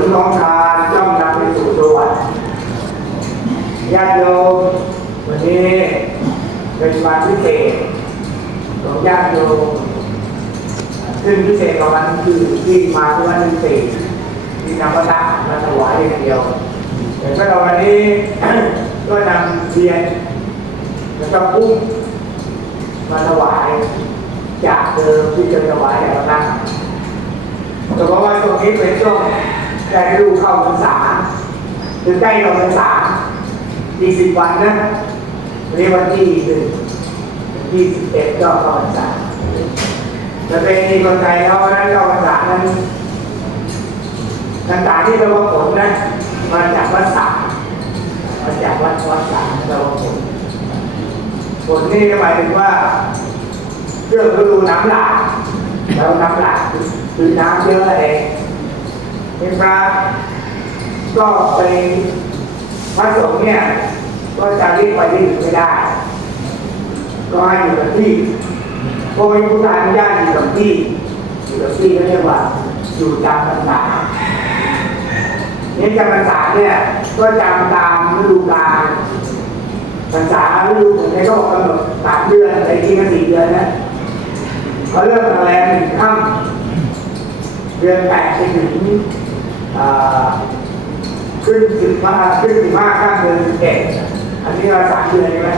ลของทานย่อมนำไปสู่สวรรค์ญาติโยมวันนี้เป็นวันพิเศษของญาติโยมซึ่งพิเศษกว่าวันคือที่มาที่วันพิเศษที่นำพระทานมาถวายอย่างเดียวแต่ก็เราวันนี้ก็นำเทียนแล้วก็พุ่มมาถวายจากเดิมที่จะถวายแด่พระทานแต่เพราะว่าช่วงนี้เป็นช่วง ใกล้ฤดูเข้าพรรษาคือใกล้ลงพรรษาอีกสิบวันนะวันนี้วันที่หนึ่งวันที่สิบเอ็ดก็เข้าพรรษาจะเป็นมีคนไทยเขาวันนั้นเข้าพรรษานั้นต่างๆที่เราผลนะมาจากวัดสามมาจากวัดวัดสามเราผลผลนี่หมายถึงว่าเรื่องฤดูน้ำหลากแล้วน้ำหลากคือน้ำเยอะเอง เป็นพระก็เป็นพระสงฆ์เนี่ย ก็จะรียกไปที่อื่นไม่ได้ ก็ให้อยู่กับที่เพราะไม่พุทธานุญาตอยู่กับที่อยู่กับที่ก็เรียกว่าอยู่จำพรรษาเนี่ยจำพรรษาเนี่ยก็จำตามฤดูกาลพรรษาฤดูฝนเนี่ยก็กำหนดสามเดือนแต่จริงๆก็สี่เดือนนะเขาเริ่มแรงหนึ่งค่ำเดือนแปดไปถึง ขึ้นสิบห้าขึ้นสิบห้าข้ามเดือนสิบเอ็ดอันนี้เราสามเดือนใช่ไหม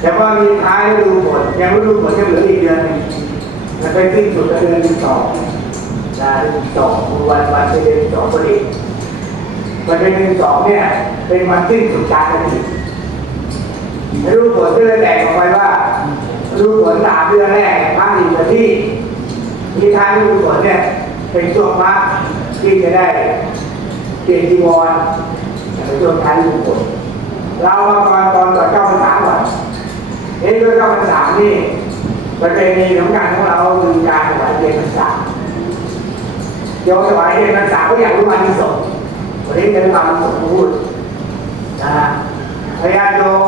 แต่ว่ามีท้ายฤดูฝนยังฤดูฝนยังเหลืออีกเดือนหนึงมันไปสิ้นสุดเดือนที่สองนะเดือนที่สองวันวันเดือนสองพอดีวันเป็นเดือนที่สองเนี่ยเป็นวันสิ้นสุดการผลิตฤดูฝนก็เลยแบ่งออกไปว่าฤดูฝนสามเดือนแรกพักอยู่กับที่มีทางที่กุศลเนี่ยเป็นช่วงพระ ที่จะได้เปลี่ยนจีวรเป็นช่วงท้ายที่กุศลเรามาตอนตอนก่อเจ้าพรรษาก่อนเอ๊ะด้วยเจ้าพรรษานี่ประเพณีของการของเราคือการถวายเทียนพรรษาโยมถวายเทียนพรรษาก็อยากรู้วันที่สองวันนี้เป็นความสมพูดนะฮะพยานโยม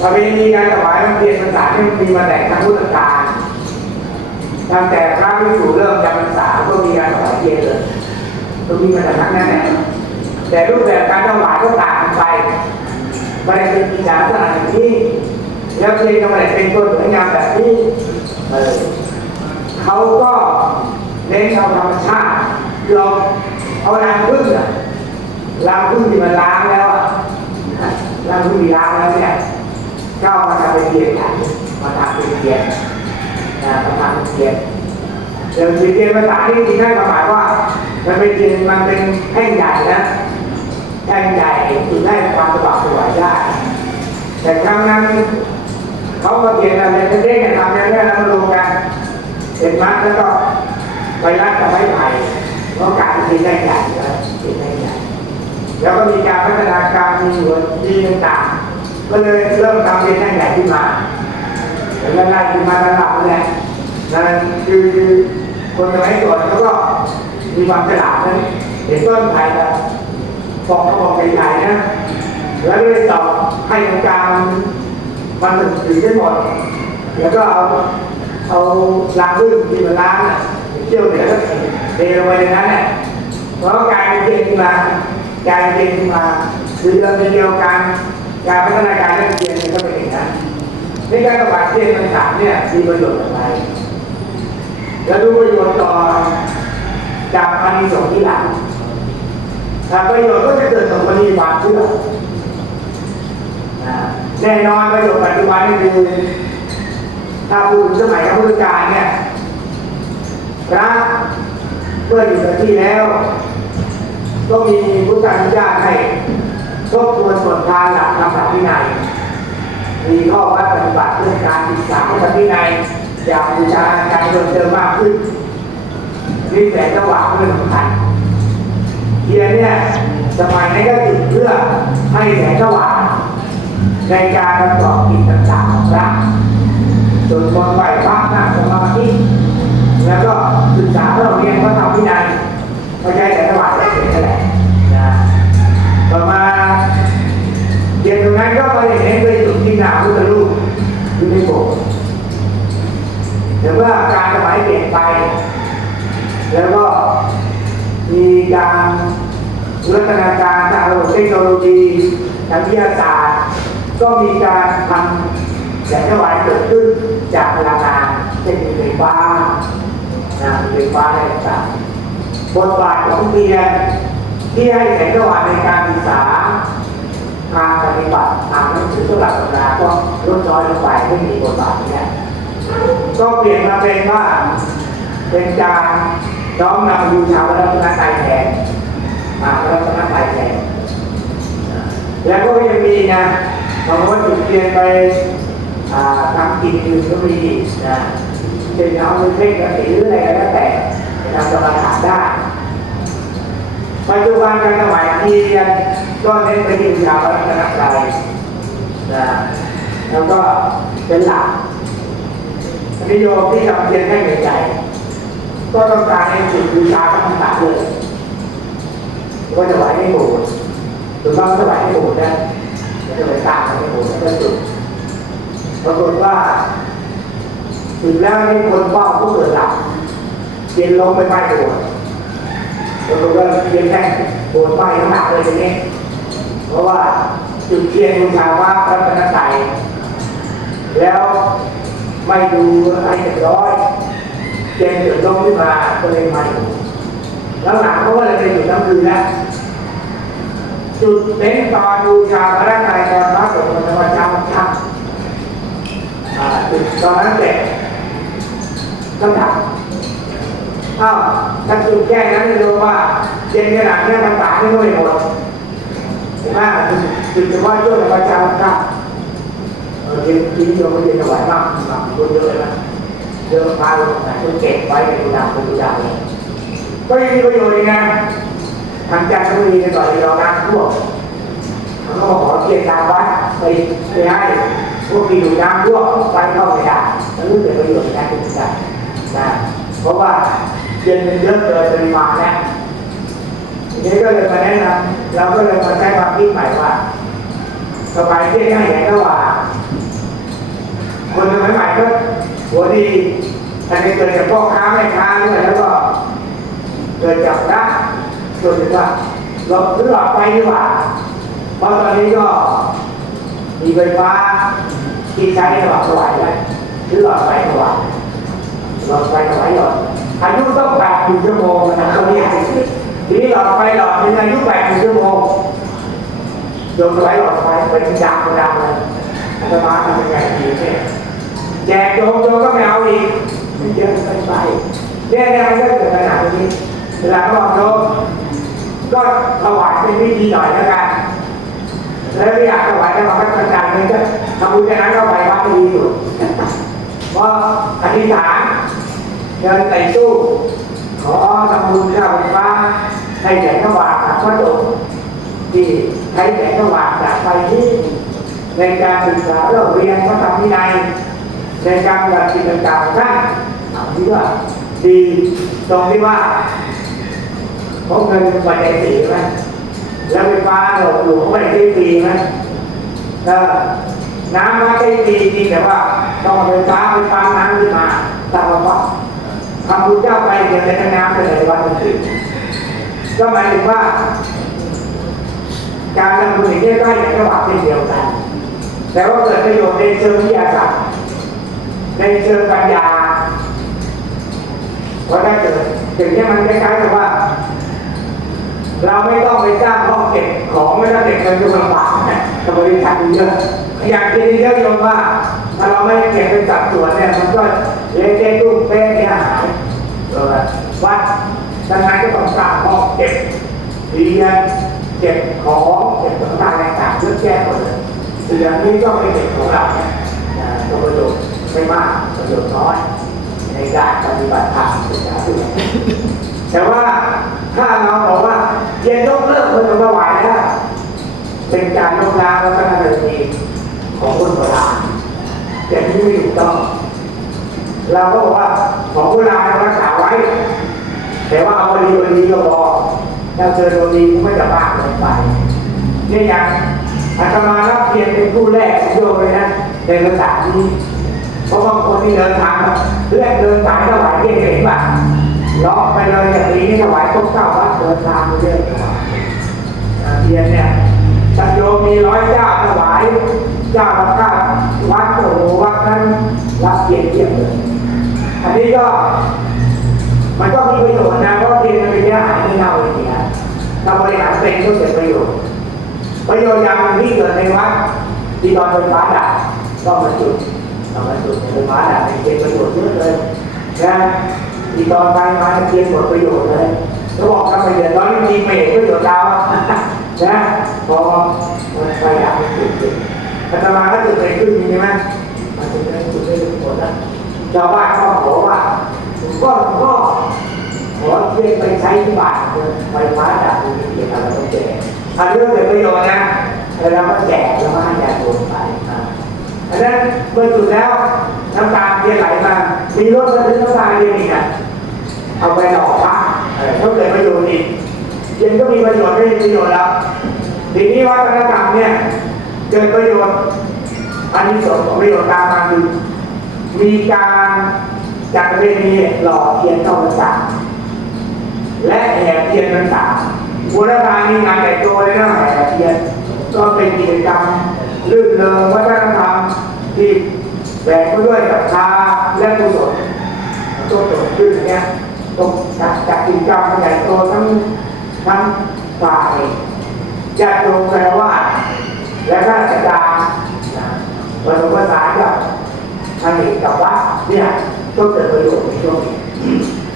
ประเพณีการถวายเทียนพรรษาที่มันมีมาแต่ครั้งพุทธกาล ตั้งแต่พระวิสุเริ่มจำพรรษาก็มีการถวายเทียนเลยก็มีมาจากนั้นแน่แต่รูปแบบการถวายก็ต่างกันไปไม่ได้เป็นกิจการลักษณะอย่างนี้แล้วเทียนก็ไม่ได้เป็นตัวสวยงามแบบนี้เออเขาก็เน้นเอาธรรมชาติคือเราเอาน้ำพึ่งอะน้ำพึ่งที่มันล้างแล้วอะน้ำพึ่งที่ล้างแล้วเนี่ยก็เอามาทำเป็นเทียนกันมาทำเป็นเทียน ประธานเทียนเดิมทีเทียนภาษาที่จริงได้ความหมายว่า มันเป็นเทียนมันเป็นแท่งใหญ่นะแท่งใหญ่ถึงได้ความสว่างสวยได้ แต่ครั้งนั้นเขาก็เทียนอะไรเล่นกันทำอย่างนี้แล้วมารวมกันเป็นมัดแล้วก็ไปรัดกับไม้ไผ่เพราะการเป็นแท่งใหญ่แล้วเป็นแท่งใหญ่แล้วก็มีการพัฒนาการมีหัวมีต่างก็เลยเริ่มทำเป็นแท่งใหญ่ขึ้นมา แล้วก็ได้ขึ้นมาตลาดนั่นแหละนั่นคือคือคนสมัยก่อนเขาก็มีความฉลาดนะเห็นต้นไผ่แบบปอกเขาบอกใหญ่ๆนะแล้วเลยตอบให้ตรงกางมันถึงถึงได้หมด แล้วก็เอาเอาล้างพึ่งที่มันล้างเที่ยวเหนือแล้วเทลงไปในนั้นแหละเพราะกายเป็นเทียนมากายเป็นเทียนมาคือเราจะเดียวกันการพัฒนาการเรื่องเทียนมันก็เป็นอย่างนั้น ในการถวายเทียนพรรษาเนี่ยมีประโยชน์อะไร แล้วดูประโยชน์ต่อจากอานิสงส์ที่หลังแต่ประโยชน์ก็จะเกิดจากปฏิบัติเชื่อนะแน่นอนประโยชน์ปัจจุบันนี่คือถ้าพูดถึงสมัยพระพุทธกาลเนี่ยพระเมื่ออยู่กับที่แล้ว ก็มีพุทธานุญาตให้ทบทวนบททานหลักธรรมหลักวินัย มีข้อวัดปฏิบัติเรื่องการศึกษาพระธรรมวินัยอยากบูชาการเพิ่มเติมมากขึ้นนี่แสงสว่างเรื่องสำคัญเทียนเนี่ยสมัยนั้นก็จุดเพื่อให้แสงสว่างในการประกอบกิจต่างๆของพระส่วนคนไหวพระนั่งสมาธิแล้วก็ศึกษาเราเรียนพระธรรมวินัยไม่ใช่แต่สว่างแต่เฉยๆแหละนะต่อมาเด็กตรงนั้นก็ไปเห็นไป ดที่หนาพุทธรูปอยู่ในโบสถ์แต่ว่าการสมัยเปลี่ยนไป แล้วก็มีการวิวัฒนาการทางระบบเทคโนโลยีทางวิทยาศาสตร์ ก็มีการทำแสงสว่างเกิดขึ้นจากพลังงานเช่นมีไฟฟ้านะมีไฟฟ้าอะไรต่างบทบาทของเรียนที่ให้แสงสว่างในการศึกษา ทางปฏิบัติทางหนังสือตำรับตำราก็ลดน้อยลงไปไม่มีบทบาทเนี้ก็เปลี่ยนมาเป็นว่าเป็นการน้อมนำบูชาพระรัตนตรัยแทนมาพระรัตนตรัยแทนแล้วก็ยังมีนะบางคนจุดเทียนไปทำกินอื่นก็มีนะเช่นเอาไปเพ่งกระสีหรืออะไรก็แล้วแต่ทำกรรมฐานได้ปัจจุบันการถวายเทียน ก็เน้นไปที่บูชาพระรัตนตรัยนะแล้วก็เป็นหลักนิยมที่ทำเทียนให้ในใจ ก็ต้องการให้จิตบูชาพระธรรมะเลยก็ถวายให้โบสถ์ถึงว่าถวายให้โบสถ์นะแล้วก็ไปสร้างให้โบสถ์ก็จุดปรากฏว่าถึงแล้วนี่คนเฝ้าก็เกิดหลับเทียนล้มไปไหม้โบสถ์ปรากฏว่าเทียนแท่งโบสถ์ไหม้หนักเลยทีนี้ เพราะว่าจุดเทียนบูชาพระรัตนตรัยแล้วไม่ดูอะไรเรียบร้อยเจนเกิดล้มขึ้นมาก็เลยมาอยู่แล้วหลังเขาก็เลยไปอยู่ทั้งคืนแล้วจุดเน้นตอนบูชาพระนายตอนพระสงฆ์วันวันเช้าค่ำอ่าจุดตอนนั้นเสร็จก็ดับอ้าวถ้าจุดแค่นั้นเลยรู้ว่าเจนขนาดเนี้ยมันตายไม่รู้ไม่หมด ถูกไหมจุดเฉพาะช่วงวันเช้าค่ำเออเจนทีนี้เราไม่เจนถวายมากมากคนเยอะนะเดินพาลงแต่ต้องเก็บไว้ในกุดังเป็นกุดังเลยก็ยังมีประโยชน์อีกนะทางจันทบุรีในตอนที่เราน้ำท่วมเขาก็ขอเกียรติตามวัดไปไปให้พวกที่อยู่น้ำท่วมไปเข้าไม่ได้แล้วรู้สึกประโยชน์ในการปฏิบัตินะเพราะว่าเย็นเยอะเกินปริมาณแล้วทีนี้ก็เลยมาแนะนำ เราก็เลยมาใช้ความคิดใหม่ว่าสบายที่ง่ายอย่างก็ว่า คนสมัยใหม่ก็หัวดีอันนี้เกิดจากพ่อค้าแม่ค้าด้วยแล้วก็เกิดจากรักส่วนหนึ่งว่าเราซื้อหลอดไฟดีกว่าเพราะตอนนี้ก็มีไฟฟ้าที่ใช้ในหลอดถวายแล้วซื้อหลอดไฟถวายหลอดไฟถวายหลอดอายุต้องแปดถึงชั่วโมงนะเขาเรียก ทีนี้หลอดไฟหลอดหนึงอายุแปดชั่วโมงโยนไว้หลอดไฟเป็นดาวดาวเลยอาตมาทำยังไงดีเนี่ยแจกโยมโยมก็ไม่เอาอีกไม่เยอะไปไปเนี่ยเนี่ยมันก็เกิดปัญหาตรงนี้เวลาเขาบอกโยมก็ถวายเป็นวิธีหน่อยแล้วกันแล้วไม่อยากถวายแต่ว่าก็กระจายเงินก็ทำบุญแค่นั้นก็ไปวัดดีสุดเพราะอธิษฐานเดินใส่ตู้ ขอทำบุญข้าวไฟฟ้าให้แสงสว่างจากพระสงฆ์ที่ใช้แสงสว่างจากไฟที่ในการศึกษาเรื่องเรียนพระธรรมวินัยในการปฏิบัติกิจกรรมของท่านอันนี้ว่าดีตรงที่ว่าเพราะเงินปัจจัยสี่ไหมแล้วไฟฟ้าเราอยู่เขาไม่ได้ฟรีไหมเออน้ำมาใช้ฟรีจริงแต่ว่าต้องเอาไฟฟ้าไฟฟ้าน้ำขึ้นมาตามว่า ทำบุญเจ้าไปเดี๋ยวในน้ำไปเลยวันอื่นก็หมายถึงว่า การทำบุญอย่างนี้ก็อย่างระหว่างเช่นเดียวกัน แต่ว่าเกิดประโยชน์ในเชิงวิทยาศาสตร์ในเชิงปัญญาว่าถ้าเกิดอย่างนี้มันคล้ายๆกับว่า เราไม่ต้องไปสร้างห้องเก็บของไม่ต้องเก็บเงินทุกลำบากนะกับริษัทเยอะอยากกินเยอะโยมว่าถ้าเราไม่เก็บเป็นสัดส่วนเนี่ยมันก็เละเทะตุ้มเป๊ะเนี่ยหาย วัดดังนั้นก็ต้องสร้างห้องเก็บเรียนเก็บของเก็บต่างๆต่างๆเยอะแยะหมดเลยเสิ่งนี้ก็ไม่เป็นของเราเนี่ยตัวประโยชน์ไม่มากประโยชน์น้อย ในการปฏิบัติธรรมศึกษาตัวเองแต่ว่าถ้าเราบอกว่าเย็นยกเลิกคนถวายแล้วเป็นการลบล้างวัฒนธรรมของคนโบราณอย่ที่ไม่ถูกต้องเราก็บอกว่าของโบราณเรารักษาไว้ แต่ว่าเอาวันดีวันดีก็พอถ้าเจอวันดีก็ไม่จะบ้าเกินไปเนี่ยอย่างอาตมารับเพียรเป็นผู้แรกของโยมเลยนะในภาษานี้เพราะบางคนที่เดินทางเลือกเดินสายถวายเพียงเห็นป่ะเลาะไปเลยอย่างนี้ถวายพวกเจ้าวัดโบดินทางเรื่อยกว่าเทียนเนี่ยสัญโยมมีร้อยเจ้าถวายเจ้าละข้าวัดโอ้โหวัดนั้นรับเทียนเทียบเลยอันนี้ก็ มันก็มีประโยชน์นะเพราะเทียนมันเป็นเนื้อหาที่เน่าอย่างเงี้ยเราบริหารเป็นก็เกิดประโยชน์ประโยชน์อย่างที่เกิดในวัดที่ตอนไฟฟ้าดับก็มาจุดเอามาจุดไฟฟ้าดับเป็นประโยชน์เยอะเลยนะที่ตอนไฟฟ้าเทียนหมดประโยชน์เลยเขาบอกทำประโยชน์ร้อยจริงไม่เห็นประโยชน์เราอะนะพอมันไฟดับมันจุดจุดอาตมาก็จุดไปขึ้นมีไหมมันจุดได้จุดได้หมดนะชาวบ้านก็ขอว่า หลวงพ่อหลวงพ่อขอเทียนไปใช้ที่บ้านเถอไฟฟ้าดับมีเกียรติอะไรต้องแจกอันนี้ก็เป็นประโยชน์นะเราก็แจกแล้วก็ให้ญาติโยมไปอันนั้นเมื่อจุดแล้วน้ำตาเทียนไหลมา มีรถมาถึงน้ำตาเทียนอีกอะเอาไปหล่อพระเออก็เกิดประโยชน์อีกเทียนก็มีประโยชน์ไม่มีประโยชน์แล้วทีนี้วัฒนธรรมเนี่ยเกิดประโยชน์อันนี้สองประโยชน์ตามมาคือมีการ จัดประเพณีหล่อเทียนเข้าพรรษาและแห่เทียนพรรษาบุรพามีงานใหญ่โตเลยนะแห่เทียนก็เป็นกิจกรรมลื่นเริงวัฒนธรรมที่แฝงไปด้วยศรัทธาและกุศลก็เกิดขึ้นอย่างเนี้ยตรงจากจากกิจกรรมใหญ่โตทั้งทั้งฝ่ายญาติโยมแปลว่าและข้าราชการนะผสมผสานกับทางเอกกับวัดเนี่ย ก็เกิดประโยชน์ในช่วงนี้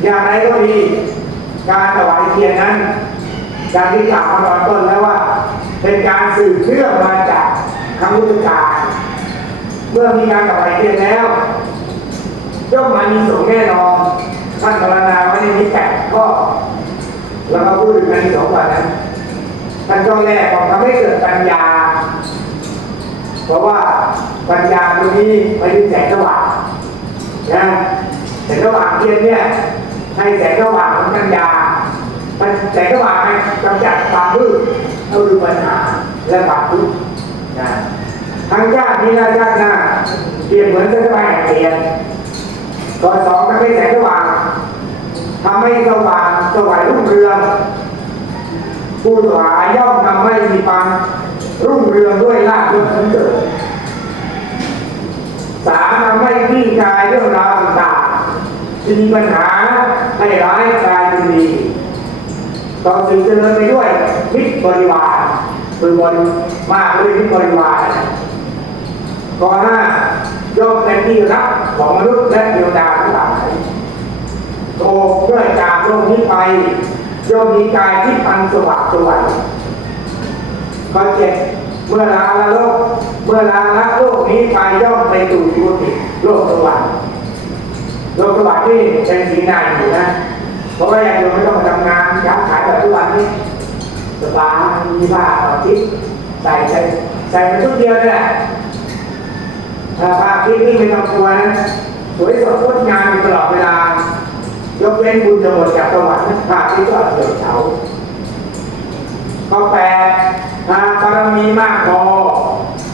อย่างไรก็ดีการถวายเทียนนั้นอย่างที่กล่าวมาตอนต้นแล้วว่า เป็นการสืบเนื่องมาจากครั้งพุทธกาลเมื่อมีการถวายเทียนแล้วย่อมมามีสงแน่นอนท่านพรณนาไว้ในนี้แปดข้อแล้วก็พูดถึงในสองวันนั้นท่านข้องแรกบอกทำให้เกิดปัญญา เพราะว่าปัญญาตรงนี้ไปถึงแสงสว่าง นะแสงสว่างเทียนเนี่ยให้แสงสว่างของปัญญามันแสงสว่างให้กำจัดความมืดก็คือปัญหาและความทุกข์นะทั้งชาตินี้และชาติหน้าเปรียบเหมือนแสงสว่างแห่งเทียนข้อสองทำให้แสงสว่างทำให้สว่างสว่างรุ่งเรืองผู้ถวายย่อมทำให้มีความรุ่งเรืองด้วยลาภด้วยผลเกิด สามทำให้คลี่คลายเรื่องราวต่างๆที่มีปัญหาให้ร้ายกลายเป็นดีต่อสื่อเจริญไปด้วยมิตรบริวารคือบริมากด้วยมิตรบริวารข้อห้าย่อมเป็นที่รักของมนุษย์และเทวดาทั้งหลายโตเพื่อจากโลกนี้ไปย่อมมีกายที่พันสว่างสวยข้อเจ็ดเมื่อลาละโลก เมื่อลาละโลกนี้ไปย่อมไปสู่ยุติโลกสวรรค์โลกสวรรค์นี่เป็นสีน้าอยู่นะ เพราะว่าอย่างเราไม่ต้องมาทำงานค้าขายแบบทุกวันนี้สบายมีผ้าเอาทิศใส่ใส่ใส่มาชุดเดียวนี่แหละถ้าผ้าทิศนี่ไม่ต้องกลัวนะสวยสดงดงามอยู่ตลอดเวลายกเว้นบุญจะหมดจากสวรรค์ภาที่ก็เกิดเฉาข้อแปดถ้าบารมีมากพอ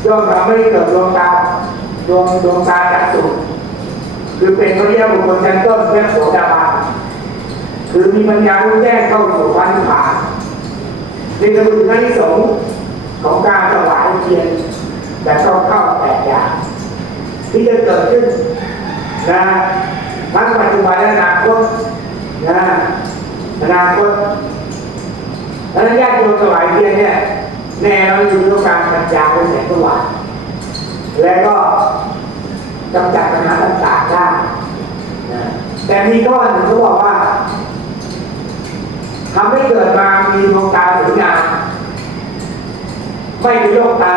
ย่อมทำให้เกิดดวงตาดวงดวงตาจักสุคือเป็นพระเรียบุคคลชั้นต้นเรียกโสดาบันคือมีปัญญารู้แจ้งเข้าสู่พันผานนี่คือถึงที่สงของการถวายเทียนแต่เข้าเข้าแปดอย่างที่จะเกิดขึ้นนะทั้งปัจจุบันและอนาคตนะอนาคตแล้วญาติโยมถวายเทียนเนี่ย แน่เราอยู่ด้วยการปัญญาเป็นแสงสว่างและก็กำจัดปัญหาต่างๆได้นะแต่มีข้อนหนึ่งเขาบอกว่าทำให้เกิดมามีดวงตาสวยงามไม่มีโรคตา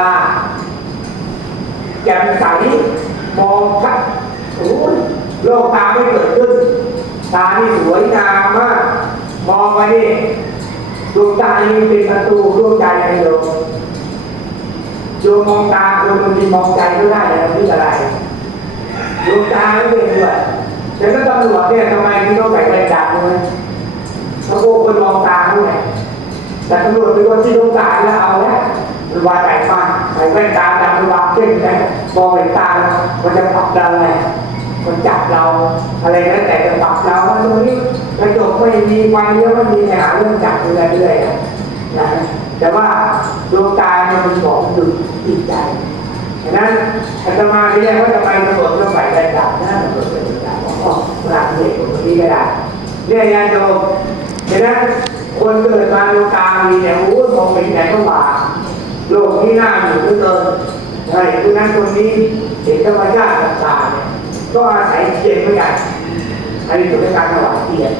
แจ่มใสมองชัดโอ้โลกตาไม่เกิดขึ้น ตานี่สวยงามมาก มองไปนี่ ดวงตานี่เป็นประตูดวงใจให้โยมโยมมองตาคนบางทีมองใจก็ได้นะนี่อะไรดวงตาไม่เป็นด้วยแต่ถ้าตำรวจเนี่ยทำไมที่ต้องใส่แว่นตาด้วยเขาโกคนมองตาด้วยแต่ตำรวจเป็นคนที่ดวงตาแล้วเอาแล้วมันวายใจฟังใส่แว่นตาดำมันวางเข้มแข็งมองเห็นตาแล้วมันจะผลักดันไร คนจับเราอะไรแล้วแต่จะปรับเราว่าตรงนี้กระจกไม่มีไฟเยอะไม่มีไปหาเรื่องจับเรื่อยๆอะนะแต่ว่าดวงตาเนี่ยมันบอกดูจิตใจฉะนั้นอาตมาเรียกว่าทำไมตำรวจต้องไปได้ดับนะตำรวจไปได้ดับบอกว่าเวลาเหตุผลตรงนี้ก็ได้เนี่ยยาโยมฉะนั้นคนเกิดมาดวงตามีเนี่ยโอ้มองไปที่ไหนก็ว่าโลกนี้น่าอยู่เหลือเกินใช่คนนั้นคนนี้เห็นธรรมชาติต่าง ก็อาศัยเทียนเหมือนกันอันนี้คือการถวายเทียน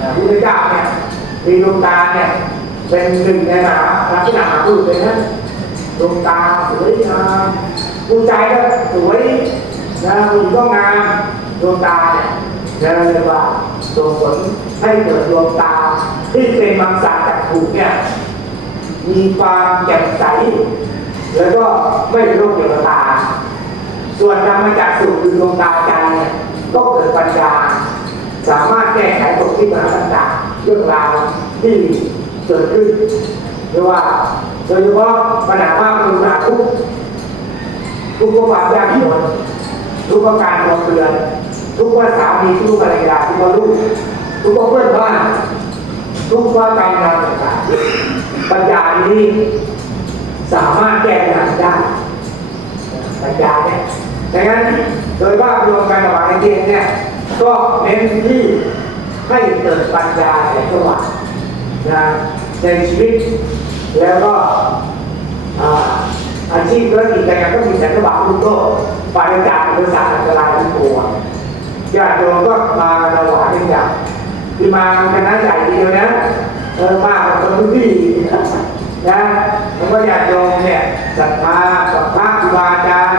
พระพุทธเจ้าเนี่ยมีดวงตาเนี่ยเป็นหนึ่งในมหาลักษณะมหาบุรุษเลยนะดวงตาสวยงามผู้ชายก็สวยนะหญิงก็งามดวงตาเนี่ยนะเรียกว่าส่งผลให้เกิดดวงตา ที่เป็นมังสาจากถูกเนี่ยมีความแจ่มใส แล้วก็ไม่โรคเกี่ยวกับตา ส่วนธรรมจากสุขคือดวงตาใจเนี่ยก็เกิดปัญญา สามารถแก้ไขตกที่ปัญหาต่างๆเรื่องราวที่เกิดขึ้นหรือว่าโดยเฉพาะปัญหาว่าปัญหาทุกทุกข์ความยากจนทุกข์เพระการครองเรือน ทุกว่าสามีทุกภรรยาทุกว่าลูกทุกว่าเพื่อนบ้านทุกว่าการงานต่างๆปัญญานี้สามารถแก้ปัญหาได้ปัญญาเนี่ย ดังนั้นโดยภาพรวมการถวายเทียนเนี่ย ก็เน้นที่ให้เกิดปัญญาแสงสว่างนะในชีวิต แล้วก็อาชีพธุรกิจการงานก็มีแสงสว่างทุกโลกปราศจากอุปสรรคอันตรายทั้งปวงญาติโยมก็มาถวายกันอย่างที่มาคณะใหญ่ทีเดียวนะเออมากกว่าคนพื้นที่นะแล้วก็ญาติโยมเนี่ยศรัทธากับพระครูบาอาจารย์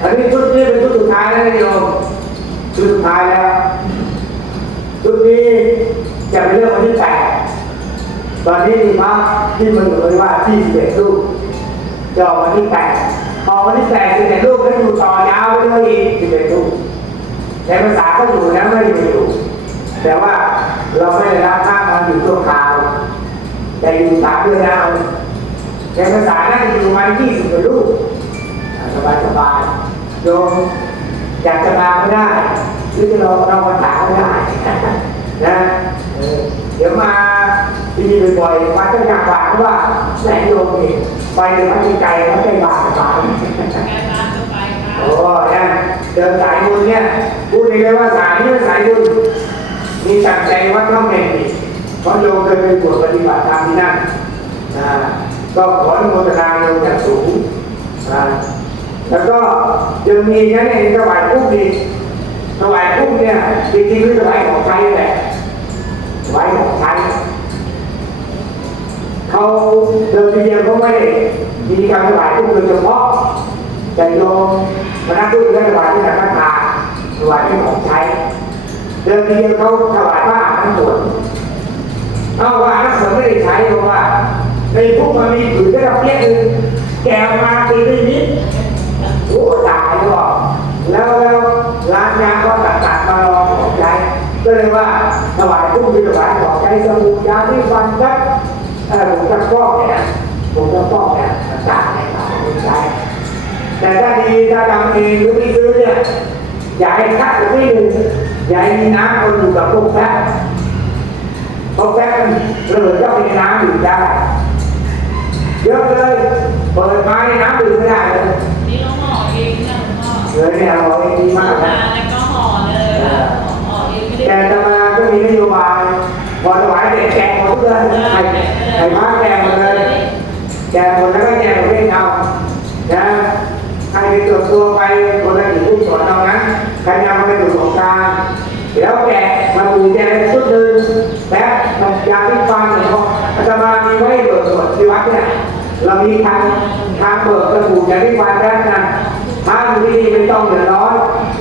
อันนี้ชุดนี้เป็นชุดสุดท้ายแล้วนะโยมชุดสุดท้ายแล้วชุดนี้จะเป็นเรื่องวันที่แปดตอนนี้มีพระที่มันอยู่เลยว่าที่สิบเอ็ดรูปจะออกวันที่แปดพอวันที่แปดสิบเอ็ดรูปก็อยู่ต่อยาวไปเลยอีกสิบเอ็ดรูปในภาษาก็อยู่นะไม่อยู่อยู่ แต่ว่าเราไม่ได้รับพระมาอยู่ชั่วคราวแต่อยู่สามเดือนแล้วในภาษาน่าจะอยู่วันที่สิบกว่ารูปสบายสบาย โยมอยากจะมาก็ได้หรือจะรอเรามาถามก็ได้นะเดี๋ยวมาที่นี่บ่อยๆวัดก็อยากบาดว่าแสงโยมนี่ไปในวัดไกลๆวัดใกล้บาทบาทโอ้เนี่ยเดินสายบุญเนี่ยพูดเลยว่าสายนี้เป็นสายบุญมีจัดใจวัดท่องแห่งนี้เพราะโยมเคยไปบวชปฏิบัติธรรมที่นั่นนะก็ขออนุโมทนาโยมอย่างสูงนะ แล้วก็ยังมีงั้นเองถวายพุ่มดีถวายพุ่มเนี่ยจริงๆคือถวายของใช้แหละถวายของใช้เขาเดิมทีเดียวเขาไม่ได้มีการถวายพุ่มโดยเฉพาะแต่โยมมานั่งพูดเรื่องถวายที่ไหนก็ทานถวายที่ของใช้เดิมทีเดียวเขาถวายผ้าอาบน้ำฝนเอาว่าน้ำฝนไม่ได้ใช้เพราะว่าในพวกมันมีผืนได้รับเรียกหนึ่งแกวมาตีด้วยนิด แล้วแล้วร้านยาก็ตัดตัดมาลองของใช้ก็เลยว่าถวายพุ่มคือถวายของใช้สมุนยาที่ฟันครับผมจะฟอกเนี่ยผมจะฟอกเนี่ยต่างๆเนี่ยของใช้แต่ถ้าดีถ้าทำเองหรือไม่ซื้อเนี่ยอย่าให้คัดไม่ดึงอย่าให้มีน้ำคนอยู่กับพวกแป๊บเพราะแป๊บมันระเบิดเข้าไปในน้ำดื่ได้เยอะเลยเปิดมาในน้ำดื่มไม่ได้เลย หลวงพ่อเลยเนี่ยเราเองดีมากมานะแล้วก็ห่อเลยห่อเองไม่แต่ได้จะมาก็มีนโยบายพอถวายเด็กแจกหมดเลยใครใครมาแจกหมดเลยแจกหมดแล้วก็แจกประเภทเอานะใครไปตรวจตัวไปคนละกี่ผู้สอนเอานะใครนำไปดูของกลางแล้วแกะมาดูแจกชุดหนึ่งแป๊บน้ำยาที่ฟันเนี่ยเขาอาตมามีไว้เบิกหมดที่วัดเนี่ยเรามีทางทางเบิกสบู่ยาที่ฟันแป๊บนะถ้าอยู่ ที่นี่ไม่ต้องเดือดร้อน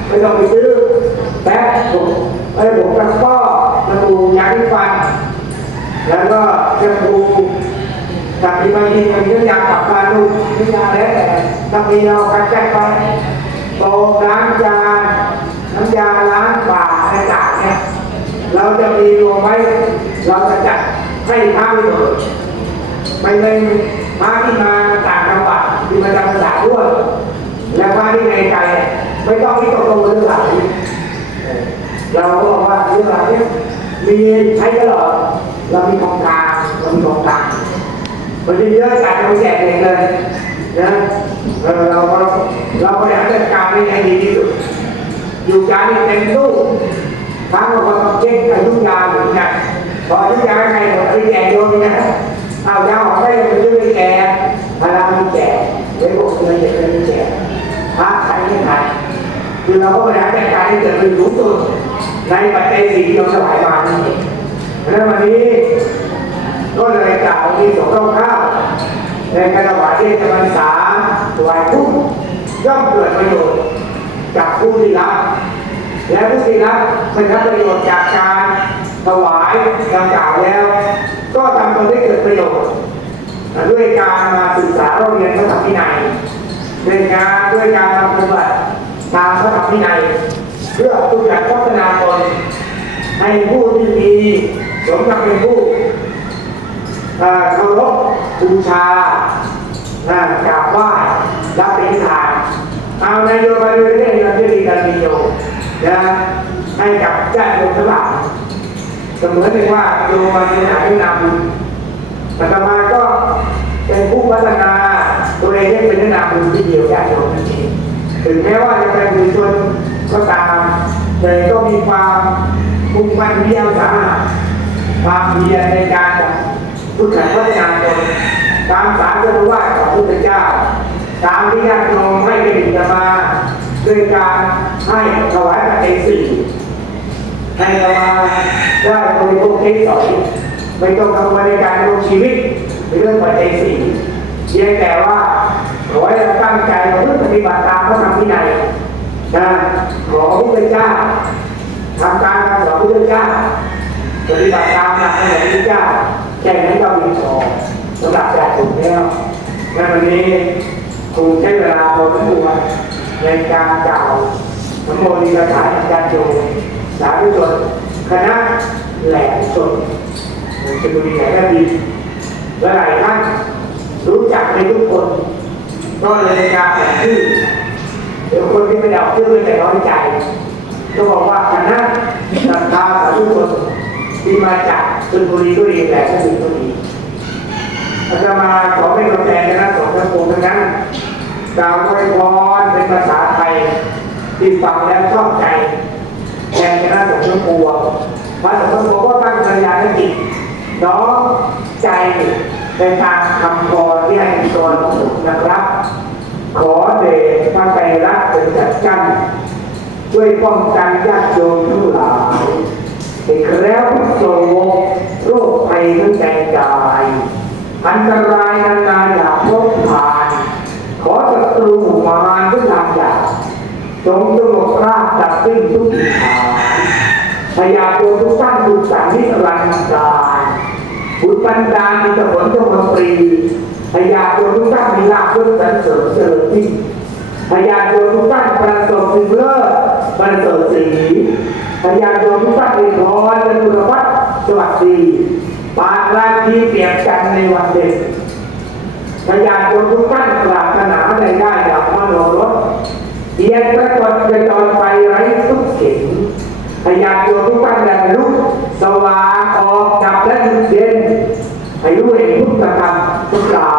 ไม่ต้องไปซื้อแป๊บผมไอ้ผมกับก็สบู่ยาที่ฟัน แล้วก็แชมพูกับที่บางทีมันก็อยากกลับมาดูไม่ยาแล้วแต่ต้องมีเราการแจ้งไปโตล้างจานน้ำยาล้างบาตรอะไรต่างเนี่ยเราจะมีรวมไว้เราจะจัดให้พระวิโรจน์ไม่เป็นพระที่มาต่างจังหวัดที่มาจำพรรษาด้วย และพระที่ในใจไม่ต้องมีตกลงเรื่องหลังเราก็บอกว่าเรื่องหลังเนี่ยมีใช้ตลอดเรามีของกลางเรามีของกลางมันจะเยอะจัดเราแจกเองเลยนะเออเราเราเราบริหารจัดการได้ให้ดีที่สุดอยู่จานนี่เต็มตู้ทั้งบอกว่าต้องเช็คอายุยาเหมือนกันพออายุยาใครหมดไปแจกโยนนะเอายาออกได้ยมันจะไปแจกพลังมีแจกเดี๋ยวบอกเงินเด็กมีแจก พระใช้ไม่ทันคือเราก็บริหารจัดการให้เกิดเป็นสูงสุดในปัจจัยสี่ที่เราถวายมานี่เพราะฉะนั้นวันนี้ก็เลยกล่าวที่สงฆ์ข้าวในการถวายเทศพรรษาถวายผู้ย่อมเกิดประโยชน์จากผู้ที่รับ และผู้ที่รับเป็นรับประโยชน์จากการถวายดังกล่าวแล้ว ก็ทำตนให้เกิดประโยชน์ด้วยการมาศึกษาเราเรียนพระธรรมวินัย ด้วยการด้วยการทำปฏิบัติตามพระธรรมวินัยเพื่อทุกอย่างพัฒนาตนให้ผู้ที่มีสมกับเป็นผู้เคารพบูชานะกราบไหว้รับเป็นทานเอานายโยบายเรื่อยๆเราจะดีกันมีโยนะให้กับญาติโยมทั้งหลายเสมือนว่าโยมมาในฐานะนำอาตมาก็เป็นผู้พัฒนา ตัวเองให้เป็นนำบุญที่เดียวญาติโยมนั่นเองถึงแม้ว่าจะเป็นบุญชนก็ตามแต่ก็มีความมุ่งมั่นที่เอาสาความเพียรในการจะพุทธพัฒนาตนตามสารเรื่องว่าของพระพุทธเจ้า ตามที่ญาติโยมให้กระดิ่งจะมาด้วยการให้ถวายปัจจัยสี่ให้เรามาได้บริโภคเทศสอยไม่ต้องกังวลในการดำรงชีวิตในเรื่องปัจจัยสี่เพียงแต่ว่า ขอให้เราตั้งใจประพฤติปฏิบัติตามพระธรรมวินัยนะขอพระพุทธเจ้าทำการคำสอนพระพุทธเจ้าปฏิบัติตามหลักของพระพุทธเจ้าแค่นั้นก็เพียงพอสำหรับญาติโยมแล้วในวันนี้คงใช้เวลาพอสมควรในการกล่าวสมโภชนิกถาองญาติโยมสาธุชนคณะแหลมชนชลบุรีแหลมดีและหลายท่านรู้จักในทุกคน ก็เลยการแต่งชื่อเดี๋ยวคนที่ไม่ได้ออกชื่อจะน้อยใจ ก็บอกว่าคณะศรัทธาสาธุชนที่มาจากชลบุรีก็ดีแต่ก็ดีก็ดีอาตมาขอเป็นตัวแทนคณะสงฆ์ทั้งปวงทั้งนั้นกล่าวอวยพรเป็นภาษาไทยที่ฟังแล้วชอบใจแทนคณะสงฆ์ทั้งปวงพระสงฆ์ทั้งปวงก็ตั้งสัญญาณจิตน้อมใจ ในตามคำพรที่ให้ตัวหลวงปู่นะครับ ขอเดชพระไตรรัตน์เป็นจัดกั้นช่วยป้องกันญาติโยมทั้งหลายให้แล้วทุกโศกโรคภัยทั้งใจกายอันตรายนานาอย่าพบผ่าน ขอศัตรูมารทุกทางอย่างจงสงบราบดับสิ้นทุกทิศทางพยาตัวทุกท่านทุกสันนิรันดร์ บุญบัญญาลจะผลจะมนตรีพยาตัวทุกท่านมีลาภเพื่อสรรเสริญเสริมที่พยาตัวทุกท่านประสบสิ่งเลิศประเสริฐสีพยาตัวทุกท่านรีพรและบุญวัฒสวัสดีปาราทีเปียกกันในวันเด็กพยาตัวทุกท่านปรารถนาในได้ดับมโนรถเอียนประกฏจะจอนไปไร้ทุกเข็มพยาตัวทุกท่านแลลุกสว่างออกจับและ ให้รู้เองทุกประการทุกรา